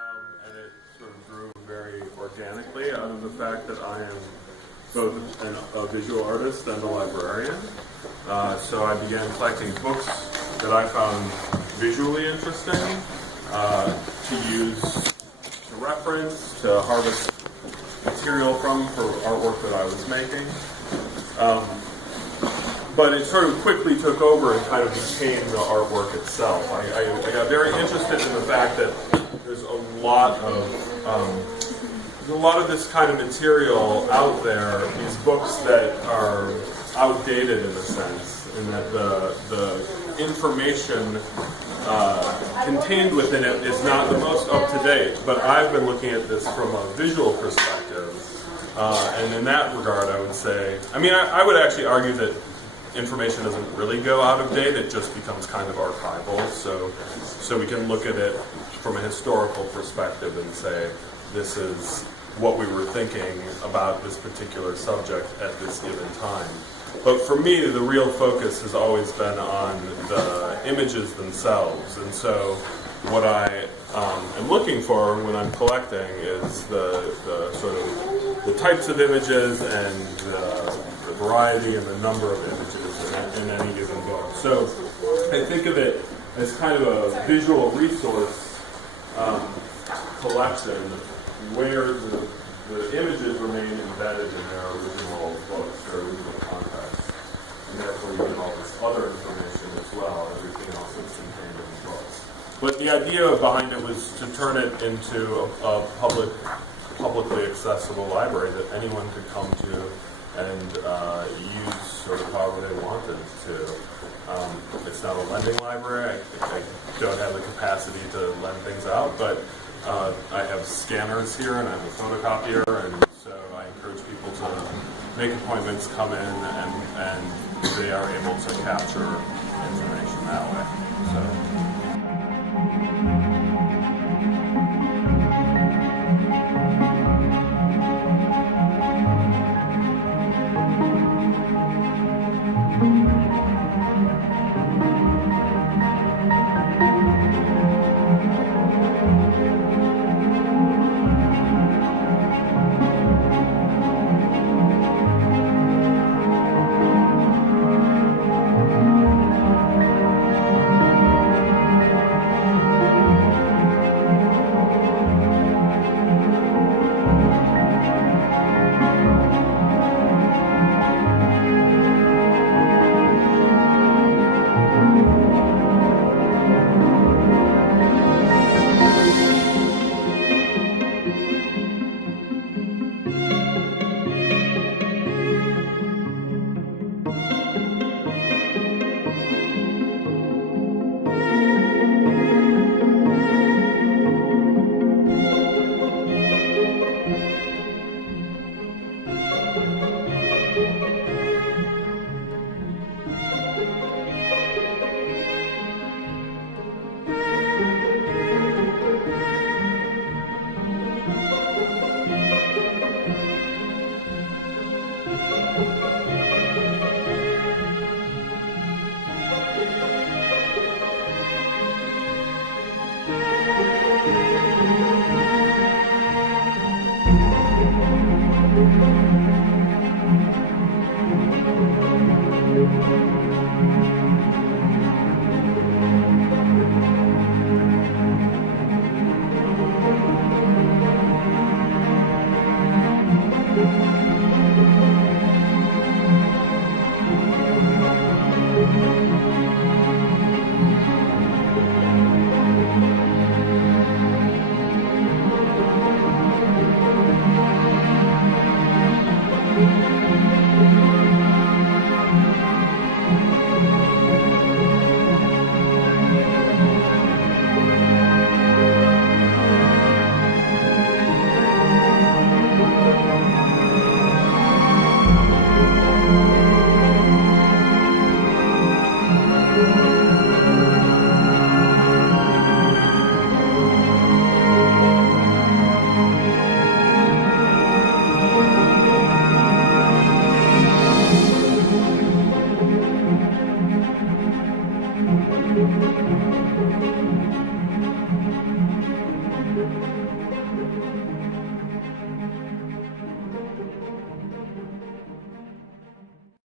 And it sort of grew very organically out of the fact that I am both a visual artist and a librarian. So I began collecting books that I found visually interesting to use to reference, to harvest material from for artwork that I was making. But it sort of quickly took over and kind of became the artwork itself. I got very interested in the fact that there's a lot of this kind of material out there, these books that are outdated in a sense, in that the information contained within it is not the most up-to-date. But I've been looking at this from a visual perspective, and in that regard I would say, I would actually argue that information doesn't really go out of date, it just becomes kind of archival, so we can look at it from a historical perspective and say, this is what we were thinking about this particular subject at this given time. But for me, the real focus has always been on the images themselves, and so what I am looking for when I'm collecting is the sort of the types of images and the variety and the number of images in any given book. So I think of it as kind of a visual resource collection where the images remain embedded in their original books, their original context. And therefore you get all this other information as well, everything else that's contained in the books. But the idea behind it was to turn it into a publicly accessible library that anyone could come to and use sort of however they wanted to. It's not a lending library. I don't have the capacity to lend things out, but I have scanners here and I have a photocopier, and so I encourage people to make appointments, come in, and they are able to capture information that way. So.